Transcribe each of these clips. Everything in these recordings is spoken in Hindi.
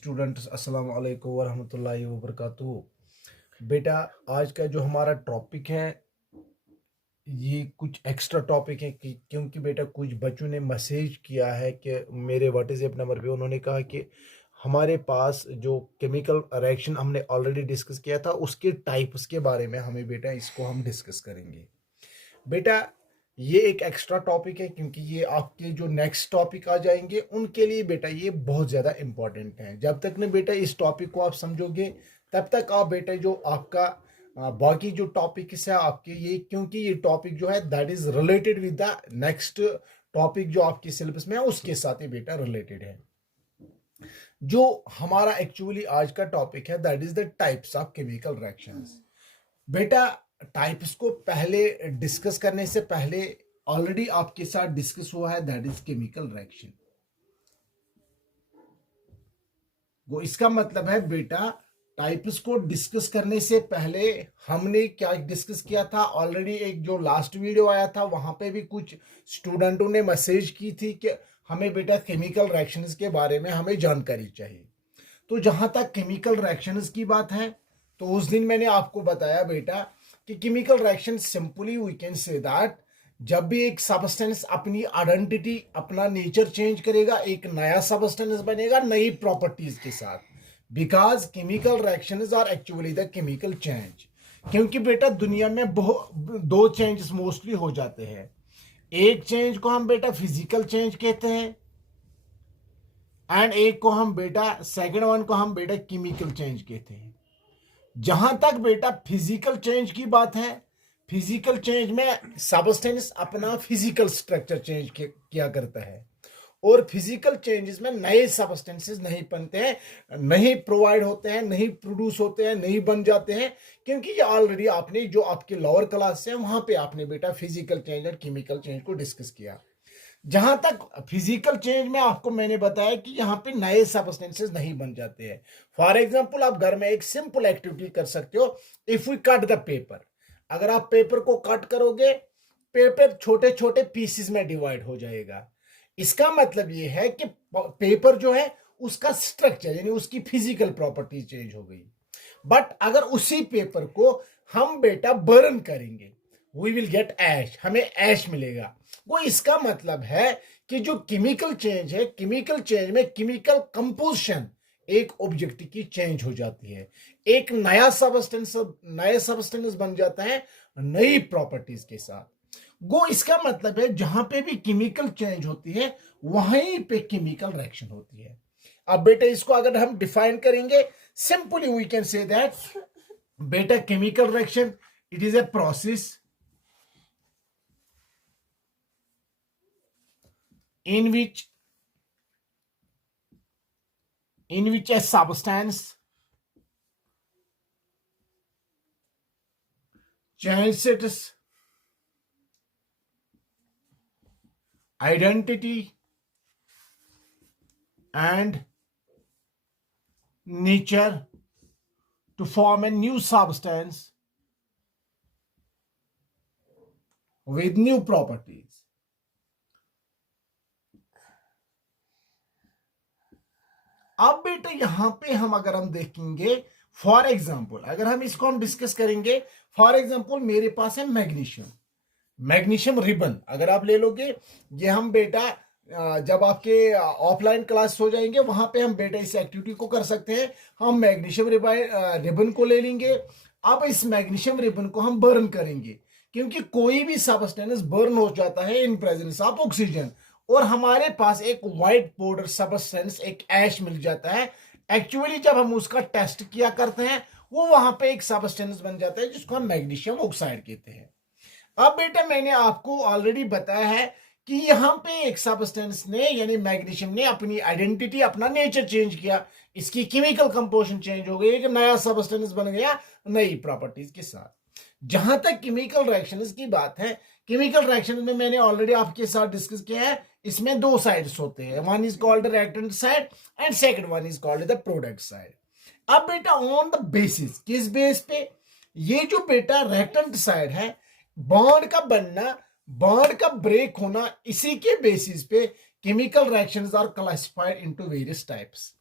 स्टूडेंट्स, अस्सलाम वालेकुम वरहमतुल्लाहि वबरकातुहू। बेटा, आज का जो हमारा टॉपिक है ये कुछ एक्स्ट्रा टॉपिक है क्योंकि बेटा कुछ बच्चों ने मैसेज किया है कि मेरे व्हाट्सएप नंबर पे उन्होंने कहा कि हमारे पास जो केमिकल रिएक्शन हमने ऑलरेडी डिस्कस किया था उसके टाइप्स के बारे में हमें बेटा इसको हम डिस्कस करेंगे। बेटा, ये एक एक्स्ट्रा टॉपिक है क्योंकि ये आपके जो नेक्स्ट टॉपिक आ जाएंगे उनके लिए बेटा ये बहुत ज़्यादा इंपॉर्टेंट है। जब तक न बेटा इस टॉपिक को आप समझोगे तब तक आप बेटा जो आपका बाकी जो टॉपिक है आपके ये, क्योंकि ये टॉपिक जो है that is related with the next topic जो आपके सिलेबस में है उसके साथ ही बेटा रिलेटेड है। जो हमारा एक्चुअली आज का टॉपिक है that is the types of chemical reactions. बेटा, टाइप्स को पहले डिस्कस करने से पहले ऑलरेडी आपके साथ डिस्कस हुआ है दैट इज केमिकल रिएक्शन। वो इसका मतलब है बेटा टाइप्स को डिस्कस करने से पहले हमने क्या डिस्कस किया था ऑलरेडी। एक जो लास्ट वीडियो आया था वहां पे भी कुछ स्टूडेंटों ने मैसेज की थी कि हमें बेटा केमिकल रिएक्शंस के बारे में हमें जानकारी चाहिए। तो जहां तक केमिकल रिएक्शंस की बात है तो उस दिन मैंने आपको बताया बेटा कि chemical reaction simply we can say that जब भी एक सबस्टेंस अपनी आइडेंटिटी अपना नेचर चेंज करेगा, एक नया सबस्टेंस बनेगा नई प्रॉपर्टीज के साथ, because chemical reactions are actually the chemical change. क्योंकि बेटा दुनिया में दो चेंजेस मोस्टली हो जाते हैं। एक चेंज को हम बेटा फिजिकल चेंज कहते हैं एंड एक को हम बेटा सेकंड वन को हम बेटा केमिकल चेंज कहते हैं। जहां तक बेटा फिजिकल चेंज की बात है, फिजिकल चेंज में सबस्टेंस अपना फिजिकल स्ट्रक्चर चेंज किया करता है और फिजिकल चेंजेस में नए सबस्टेंसेस नहीं बनते हैं, नहीं प्रोवाइड होते हैं, नहीं प्रोड्यूस होते हैं, नहीं बन जाते हैं, क्योंकि ये ऑलरेडी आपने जो आपके लोअर क्लास है वहां पे आपने बेटा फिजिकल चेंज और केमिकल चेंज को डिस्कस किया। जहां तक फिजिकल चेंज में आपको मैंने बताया कि यहाँ पे नए सबस्टेंसेस नहीं बन जाते हैं। फॉर एग्जांपल आप घर में एक सिंपल एक्टिविटी कर सकते हो। If we cut the paper, अगर आप पेपर को कट करोगे पेपर छोटे छोटे पीसेस में डिवाइड हो जाएगा। इसका मतलब ये है कि पेपर जो है उसका स्ट्रक्चर यानी उसकी फिजिकल प्रॉपर्टी चेंज हो गई। बट अगर उसी पेपर को हम बेटा बर्न करेंगे वी विल गेट ऐश, हमें ऐश मिलेगा। वो इसका मतलब है कि जो केमिकल चेंज है, केमिकल चेंज में केमिकल कंपोजिशन एक ऑब्जेक्ट की चेंज हो जाती है, एक नया सबस्टेंस बन जाता है नई प्रॉपर्टीज के साथ। वो इसका मतलब है जहां पे भी केमिकल चेंज होती है वहीं पे केमिकल रिएक्शन होती है। अब बेटा इसको अगर हम डिफाइन करेंगे simply we can say that बेटा chemical reaction it is a process in which a substance changes its identity and nature to form a new substance with new properties। अब बेटा यहां पे हम अगर हम देखेंगे फॉर एग्जांपल, अगर हम इसको हम डिस्कस करेंगे, फॉर एग्जांपल मेरे पास है मैग्नीशियम रिबन। अगर आप ले लोगे ये हम बेटा जब आपके ऑफलाइन क्लास हो जाएंगे वहां पे हम बेटा इस एक्टिविटी को कर सकते हैं। हम मैग्नीशियम रिबन को ले लेंगे। अब इस मैग्नीशियम रिबन को हम बर्न करेंगे क्योंकि कोई भी सबस्टेंस बर्न हो जाता है इन प्रेजेंस ऑफ ऑक्सीजन और हमारे पास एक व्हाइट पाउडर सबस्टेंस एक ऐश मिल जाता है। एक्चुअली जब हम उसका टेस्ट किया करते हैं वो वहां पे एक सबस्टेंस बन जाता है जिसको हम मैग्नीशियम ऑक्साइड कहते हैं। अब बेटा मैंने आपको ऑलरेडी बताया है कि यहां पे एक सबस्टेंस ने यानी मैग्नीशियम ने अपनी आइडेंटिटी अपना नेचर चेंज किया, इसकी केमिकल कंपोजिशन चेंज हो गई, एक नया सबस्टेंस बन गया नई प्रॉपर्टीज के साथ। जहां तक केमिकल रिएक्शंस की बात है, केमिकल रिएक्शन में मैंने ऑलरेडी आपके साथ डिस्कस किया है, इसमें दो साइड्स होते हैं, one is called reactant side and second one is called the product side. अब बेटा ऑन द बेसिस, किस बेस पे, ये जो बेटा रिएक्टेंट साइड है बॉन्ड का बनना बॉन्ड का ब्रेक होना, इसी के बेसिस पे chemical reactions are classified into various types.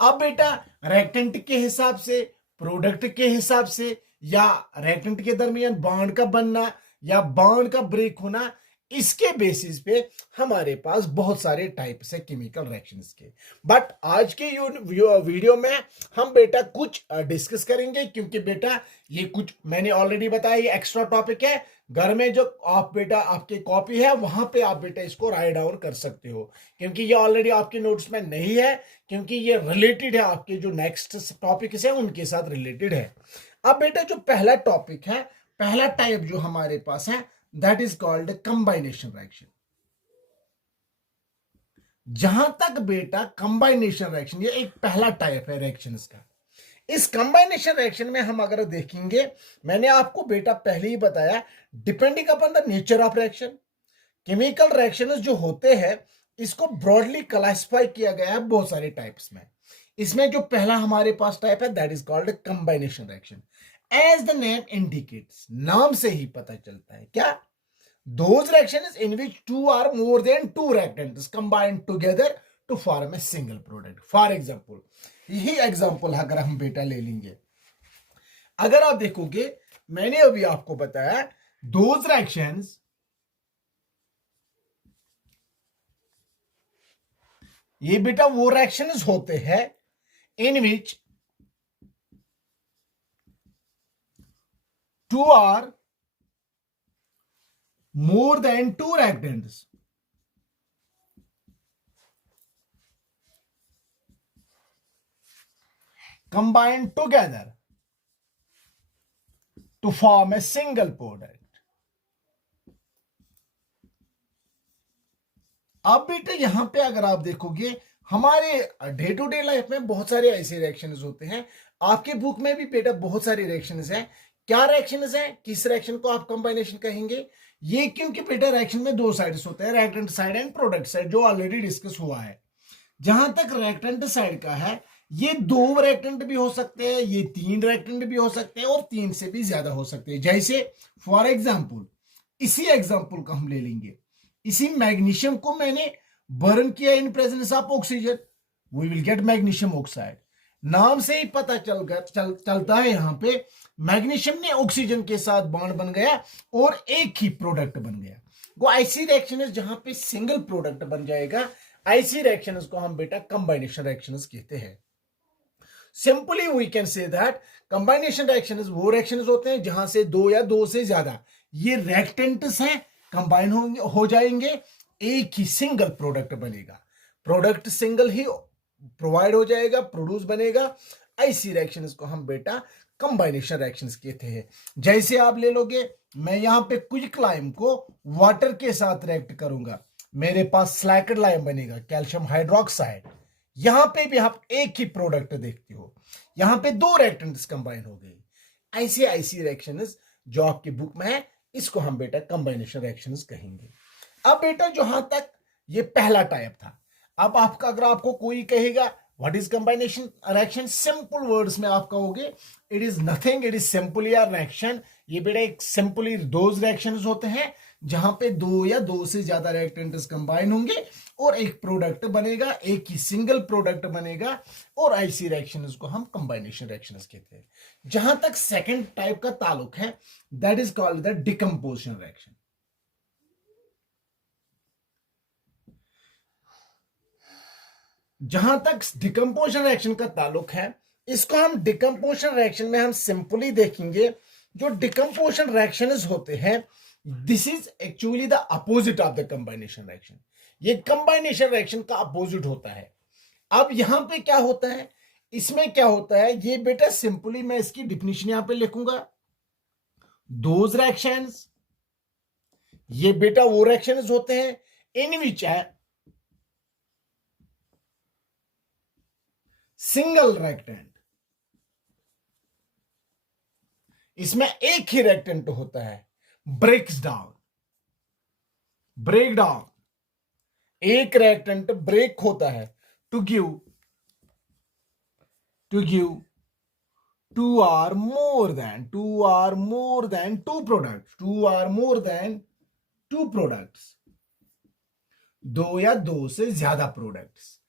अब बेटा रिएक्टेंट के हिसाब से, प्रोडक्ट के हिसाब से, या रिएक्टेंट के दरमियान बॉन्ड का बनना या बॉन्ड का ब्रेक होना, इसके बेसिस पे हमारे पास बहुत सारे टाइप्स है केमिकल रिएक्शंस के। बट आज के वीडियो में हम बेटा कुछ डिस्कस करेंगे, क्योंकि बेटा ये कुछ मैंने ऑलरेडी बताया, ये एक्स्ट्रा टॉपिक है। घर में जो आप बेटा आपकी कॉपी है वहां पे आप बेटा इसको राइट डाउन कर सकते हो, क्योंकि ये ऑलरेडी आपके नोट्स में नहीं है, क्योंकि ये रिलेटेड है आपके जो नेक्स्ट टॉपिक्स है उनके साथ रिलेटेड है। अब बेटा जो पहला टॉपिक है, पहला टाइप जो हमारे पास है, that is called combination reaction. जहां तक बेटा कंबाइनेशन रिएक्शन, ये एक पहला टाइप है रिएक्शंस का। इस कंबाइनेशन रिएक्शन में हम अगर देखेंगे, मैंने आपको बेटा पहले ही बताया, depending upon the nature of reaction, chemical reactions जो होते हैं इसको ब्रॉडली क्लासिफाई किया गया है बहुत सारे टाइप्स में। इसमें जो पहला हमारे पास टाइप है, that is called combination reaction. As the name indicates, नाम से ही पता चलता है क्या, those reactions in which two or more than two reactants combine together to form a single product. For example, यही एग्जांपल अगर हम बेटा ले लेंगे, अगर आप देखोगे मैंने अभी आपको बताया those reactions ये बेटा वो रिएक्शंस होते हैं in which two or more than two reactants combine together to form a single product. अब बेटा यहां पे अगर आप देखोगे, हमारे डे टू डे लाइफ में बहुत सारे ऐसे रिएक्शंस होते हैं। आपके बुक में भी बेटा बहुत सारे रिएक्शंस हैं। क्या रिएक्शंस हैं, किस रिएक्शन को आप कंबाइनेशन कहेंगे? ये क्योंकि बेटा रिएक्शन में दो साइड्स होते हैं, reactant side and product side, जो ऑलरेडी डिस्कस हुआ है। जहां तक रिएक्टेंट साइड का है, ये दो रिएक्टेंट भी हो सकते हैं, ये तीन रिएक्टेंट भी हो सकते हैं, और तीन से भी ज्यादा हो सकते हैं। जैसे फॉर एग्जाम्पल, इसी एग्जाम्पल को हम ले लेंगे, इसी मैग्नीशियम को मैंने बर्न किया in presence of oxygen, we will get magnesium oxide. नाम से ही पता चलता है यहां पे मैग्नीशियम ने ऑक्सीजन के साथ बॉन्ड बन गया और एक ही प्रोडक्ट बन गया। वो ऐसी रिएक्शन है जहां पे सिंगल प्रोडक्ट बन जाएगा, ऐसी रिएक्शंस को हम बेटा कंबाइनेशन रिएक्शंस कहते हैं। Simply we can say that combination reactions वो रिएक्शंस होते हैं जहां से दो या दो से ज्यादा ये रिएक्टेंट्स हैं, कंबाइन हो जाएंगे, एक ही सिंगल प्रोडक्ट बनेगा, प्रोडक्ट सिंगल ही प्रोवाइड हो जाएगा, प्रोड्यूस बनेगा। ऐसी रिएक्शंस को हम बेटा कंबाइनेशन रिएक्शंस कहते हैं। जैसे आप ले लोगे, मैं यहां पे क्विक लाइम को वाटर के साथ रिएक्ट करूंगा, मेरे पास स्लैकेड लाइम बनेगा, कैल्शियम हाइड्रोक्साइड। यहां पे भी आप एक ही प्रोडक्ट देखते हो, यहां पे दो रिएक्टेंट्स कंबाइन हो गए। ऐसी रिएक्शंस जो आपकी बुक में है, इसको हम बेटा कंबाइनेशन रिएक्शंस कहेंगे। अब बेटा जहां तक ये पहला टाइप था, अब आपका अगर आपको कोई कहेगा what is कंबाइनेशन reaction, simple words में आप कहोगे it is nothing, it is simply a reaction. ये बेटा एक सिंपली दोज रिएक्शंस होते हैं जहां पे दो या दो से ज्यादा रिएक्टेंट्स कंबाइन होंगे और एक प्रोडक्ट बनेगा, एक ही सिंगल प्रोडक्ट बनेगा, और ऐसी रिएक्शंस को हम कंबाइनेशन रिएक्शंस कहते हैं। जहां तक सेकंड टाइप का ताल्लुक है, that is called the decomposition reaction. जहां तक डिकम्पोजिशन रिएक्शन का ताल्लुक है, इसको हम डिकम्पोजिशन रिएक्शन में हम सिंपली देखेंगे, जो डिकम्पोजिशन रिएक्शंस होते हैं, this is actually the opposite of the कंबाइनेशन reaction. ये कंबाइनेशन रिएक्शन का अपोजिट होता है। अब यहां पे क्या होता है, इसमें क्या होता है, ये बेटा सिंपली मैं इसकी डिफिनेशन यहां पे लिखूंगा, दोज रिएक्शंस, ये बेटा वो रिएक्शंस होते हैं इन विच है सिंगल रिएक्टेंट, इसमें एक ही रिएक्टेंट होता है, ब्रेक्स डाउन, ब्रेक डाउन, एक रिएक्टेंट ब्रेक होता है to give two or more than two products, दो या दो से ज्यादा प्रोडक्ट्स।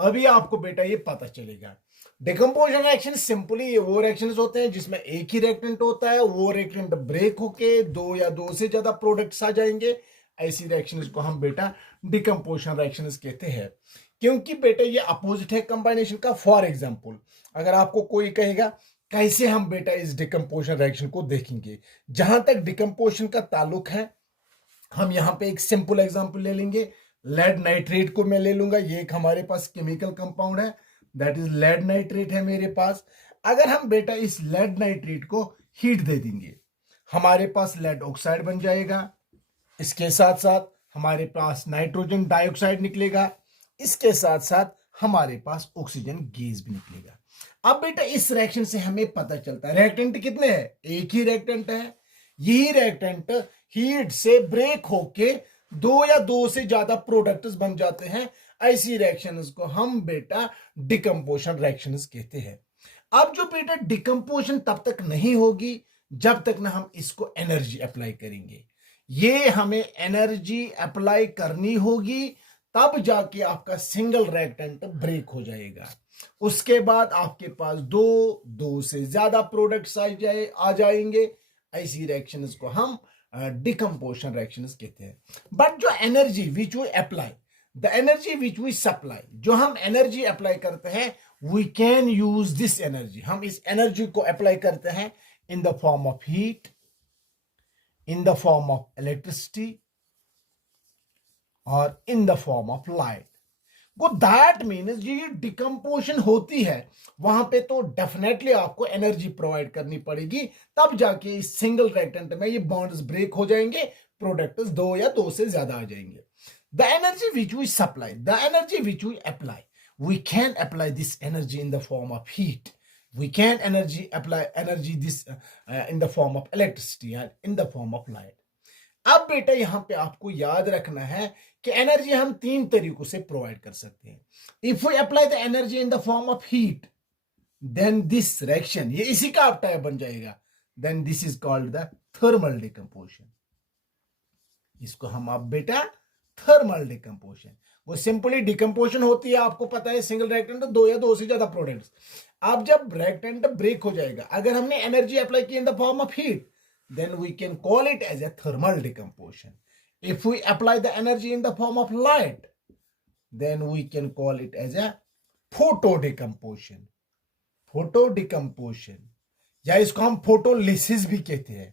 अभी आपको बेटा ये पता चलेगा। डिकम्पोजिशन रिएक्शन सिंपली वो रिएक्शंस होते हैं जिसमें एक ही रिएक्टेंट होता है, वो रिएक्टेंट ब्रेक होके दो या दो से ज्यादा प्रोडक्ट्स आ जाएंगे। ऐसी रिएक्शंस को हम बेटा डिकम्पोजिशन रिएक्शंस कहते हैं, क्योंकि बेटा ये अपोजिट है कंबाइनेशन का। फॉर एग्जांपल अगर आपको कोई कहेगा कैसे हम बेटा इस डिकम्पोजिशन रिएक्शन को देखेंगे, जहां तक डिकम्पोजिशन का ताल्लुक है, हम यहां पे एक सिंपल एग्जांपल ले लेंगे। लेड नाइट्रेट को मैं ले लूंगा, ये एक हमारे पास केमिकल कंपाउंड है, दैट इज लेड नाइट्रेट है मेरे पास। अगर हम बेटा इस लेड नाइट्रेट को हीट दे देंगे, हमारे पास लेड ऑक्साइड बन जाएगा। इसके साथ साथ हमारे पास नाइट्रोजन डाइऑक्साइड निकलेगा, इसके साथ साथ हमारे पास ऑक्सीजन गैस भी निकलेगा। अब बेटा इस रिएक्शन से हमें पता चलता है रिएक्टेंट कितने हैं, एक ही रिएक्टेंट है। यही रिएक्टेंट हीट से ब्रेक होके दो या दो से ज्यादा प्रोडक्ट्स बन जाते हैं। ऐसी रिएक्शंस को हम बेटा डिकम्पोजिशन रिएक्शंस कहते हैं। अब जो बेटा डिकम्पोजिशन तब तक नहीं होगी जब तक ना हम इसको एनर्जी अप्लाई करेंगे। ये हमें एनर्जी अप्लाई करनी होगी, तब जाके आपका सिंगल रिएक्टेंट ब्रेक हो जाएगा। उसके बाद आपके पास दो से ज्यादा प्रोडक्ट्स आ जाएंगे। ऐसी रिएक्शंस को हम डिकम्पोजिशन रिएक्शंस कहते हैं। बट जो energy which we apply, the energy which we supply, जो हम एनर्जी अप्लाई करते हैं, we can use this energy, हम इस एनर्जी को अप्लाई करते हैं in the form of heat, in the form of electricity or in the form of light. वो दैट मीन्स ये डिकम्पोजिशन होती है वहां पे तो डेफिनेटली आपको एनर्जी प्रोवाइड करनी पड़ेगी, तब जाके इस सिंगल रिएक्टेंट में ये बॉन्ड्स ब्रेक हो जाएंगे, प्रोडक्ट्स दो या दो से ज्यादा आ जाएंगे। The energy which we supply, the energy which we apply, we can apply this energy in the form of heat, we can apply energy this in the form of electricity and in the form of light. अब बेटा यहां पे आपको याद रखना है कि एनर्जी हम तीन तरीकों से प्रोवाइड कर सकते हैं। If we apply the energy in the form of heat, then this reaction ये इसी का आप टाइप बन जाएगा, then this is called the thermal decomposition. इसको हम आप बेटा थर्मल डिकम्पोजिशन, वो सिंपली डिकम्पोजिशन होती है, आपको पता है सिंगल रिएक्टेंट दो या दो से ज्यादा प्रोडक्ट्स। अब जब रिएक्टेंट ब्रेक हो जाएगा, अगर हमने एनर्जी अप्लाई की इन the form of heat, then we can call it as a thermal decomposition. If we apply the energy in the form of light, then we can call it as a photo decomposition. Photo decomposition, या इसको हम फोटोलिसिस भी कहते हैं।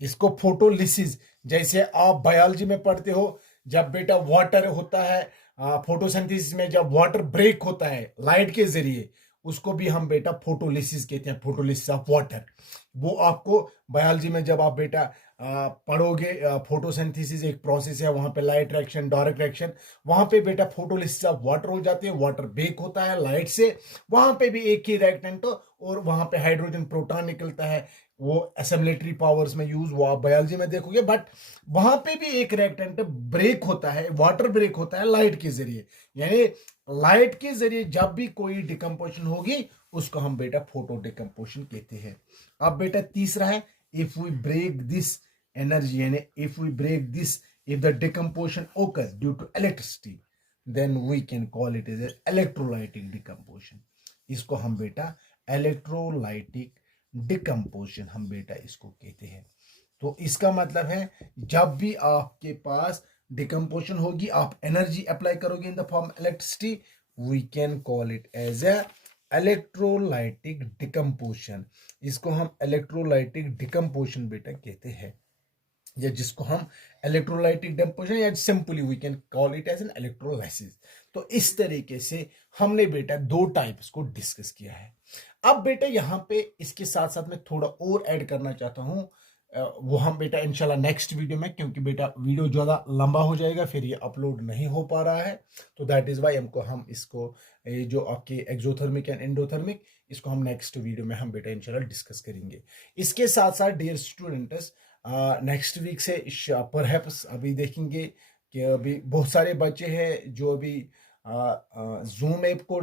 इसको फोटोलिसिस, जैसे आप बायोलॉजी में पढ़ते हो, जब बेटा वाटर होता है फोटोसिंथेसिस में, जब वाटर ब्रेक होता है लाइट के जरिए, उसको भी हम बेटा फोटोलिसिस कहते हैं, फोटोलिसिस ऑफ वाटर। वो आपको बायोलॉजी में जब आप बेटा पढ़ोगे, फोटोसिंथेसिस एक प्रोसेस है, वहां पे लाइट रिएक्शन, डायरेक्ट रिएक्शन, वहां पे बेटा फोटोलिसिस ऑफ वाटर हो जाते हैं, वाटर बेक होता है लाइट से, वहां पे भी एक ही रिएक्टेंट और वहां पे हाइड्रोजन प्रोटॉन निकलता है, वो असेंबलेटरी पावर्स में यूज, वो आप बायोलॉजी में देखोगे। बट वहां पे भी एक रिएक्टेंट ब्रेक होता है, वाटर ब्रेक होता है लाइट के जरिए, यानी लाइट के जरिए जब भी कोई डिकम्पोजिशन होगी उसको हम बेटा फोटो डिकम्पोजिशन कहते हैं। अब बेटा तीसरा है, if we break this energy, यानी if we break this, if the decomposition occurs due to electricity, then we can call it as electrolytic decomposition. इसको हम बेटा इलेक्ट्रोलाइटिक डिकम्पोजिशन हम बेटा इसको कहते हैं। तो इसका मतलब है जब भी आपके पास डिकम्पोजिशन होगी, आप एनर्जी अप्लाई करोगे in the form electricity, we can call it as a electrolytic decomposition. इसको हम इलेक्ट्रोलाइटिक डिकम्पोजिशन बेटा कहते हैं, या जिसको हम इलेक्ट्रोलाइटिक डिकम्पोजिशन, या simply we can call it as an electrolysis. तो इस तरीके से हमने बेटा दो टाइप्स को डिस्कस किया है। अब बेटा यहाँ पे इसके साथ साथ मैं थोड़ा और ऐड करना चाहता हूँ, वो हम बेटा इंशाल्लाह नेक्स्ट वीडियो में, क्योंकि बेटा वीडियो ज़्यादा लंबा हो जाएगा, फिर ये अपलोड नहीं हो पा रहा है, तो दैट इज़ वाई हम इसको जो आपके एक्सोथर्मिक एंड एंडोथर्मिक, इसको हम नेक्स्ट वीडियो में हम बेटा इंशाल्लाह डिस्कस करेंगे। इसके साथ साथ डियर स्टूडेंट्स, नेक्स्ट वीक से परहैप्स अभी देखेंगे कि अभी बहुत सारे बच्चे हैं जो अभी जूम ऐप को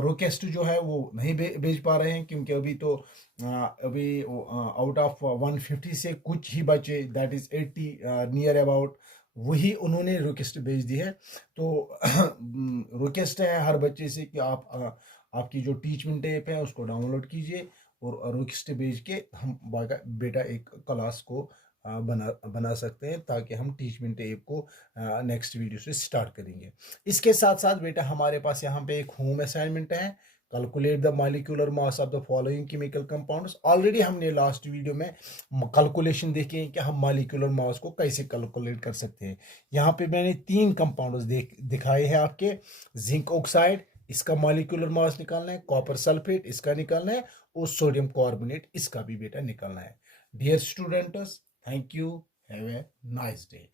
रोकेस्ट जो है वो नहीं भेज पा रहे हैं, क्योंकि अभी तो अभी आउट ऑफ 150 से कुछ ही बच्चे, दैट इज 80 नियर अबाउट वही उन्होंने रिक्वेस्ट भेज दी है। तो रिक्वेस्ट है हर बच्चे से कि आप आपकी जो टीचमेंट ऐप है उसको डाउनलोड कीजिए और रिक्वेस्ट भेज के हम बेटा एक क्लास को बना सकते हैं, ताकि हम टीचमेंट ऐप को नेक्स्ट वीडियो से स्टार्ट करेंगे। इसके साथ साथ बेटा हमारे पास यहाँ पे एक होम असाइनमेंट है, calculate the molecular mass of the following chemical compounds. Already हमने लास्ट वीडियो में कैलकुलेशन देखे हैं कि हम मॉलिक्यूलर मास को कैसे कैलकुलेट कर सकते हैं। यहाँ पे मैंने 3 कंपाउंड्स दिखाए हैं आपके। जिंक ऑक्साइड, इसका मॉलिक्यूलर मास निकालना है, कॉपर सल्फेट इसका निकालना है, और सोडियम कार्बोनेट इसका भी बेटा निकालना है। Dear students, thank you, have a nice day.